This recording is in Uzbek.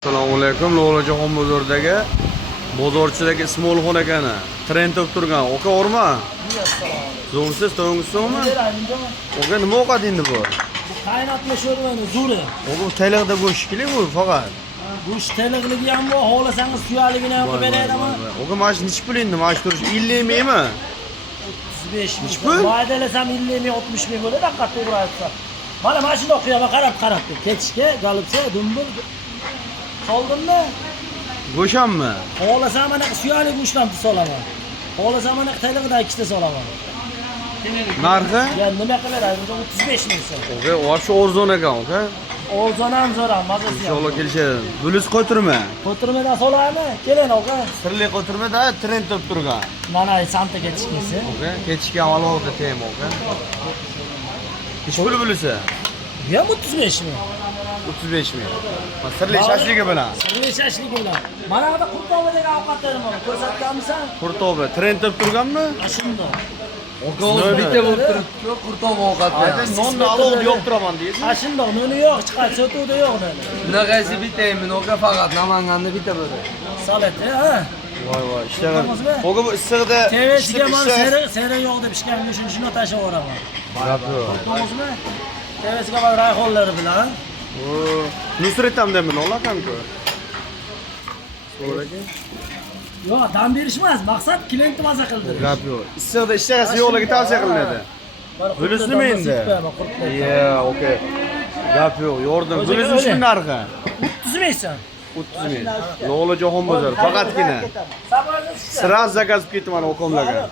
Assalomu alaykum. Lo'g'lajon bozordagi bozorchidagi Ismoilxon akani trend topib turgan oka o'rma. Zo'rsiz to'ng'isizmi? Oka nima ovqat endi bu? Qaynatma sho'rvani zo'ri. Oka taylig'ida go'shtli bu faqat. Go'sht tayliqligi ham bor, xohlasangiz suyaligini ham qilib berayman. Oka mana shu nechi pul endi? Mana shu turish 50 mingmi? 35 ming. pul? Foydalasam 50 ming, 60 ming bo'ladi, haqiqat to'g'ri aytsa. Mana shunday qiyaman, qarab ketishga, galibsa, dumbur soldimmi? Go'shammi? Xohlasam mana suyalik go'shtdan solaman. Xohlasam mana tayliqdan ikkita solaman. Narxi? Ya nima qilaman? 35 ming so'm. Oka, вообще arzon ekan, oka. O'zon ham zo'r ham, mazasi ham. Inshaalloh kelishadi. Bulus qo'ytirma. Qo'tirmadan solaymi? Keling, oka. Sirli qo'ytirmada trend topib turgan. Mana Santa ketishkisi. Oka, ketishga alohida tema oka. Nechi pul bulusi? Ya 35 ming. 35 ming. Sirli shashligi bilan. Sirli shashligi bilan. Mana bu qurtova degan ovqatlarim bor. Ko'rsatganmisan? Qurtova trend topib turganmi? Shunda. Oka o'zi bitta bo'lib turibdi, qurtova ovqatda. Aynan nonni alohida yo'q turaman deydi. Shunda noni yo'q, chiqadi, sotuvda yo'q noni. Bunaqasi bitta emin, oka faqat Namanganda bitta bo'ladi. Salat, ha? Voy, ishlagan. Oga bu issiqda TV'siga mana sera yo'q deb pishgan go'shtni shuni tashib yuboraman. Gap yo'q. To'g'rizmi? TV'siga mana rayhonlari bilan. Nusretamdanmi olakanku? So'raga. Yo'q, dam berishmas, maqsad klientni maza qildirish. Gap yo'q. Issiqda ishlagasi yo'qligi tavsiya qilinadi. Bulusnimi endi? Ya, okey. Gap yo'q, yordim. Bulusni shu narxi. 30 mingsan. 30 ming. Lo'g'lajon bozor faqatgina. Sraz zakaz qilib ketaman okomlarga.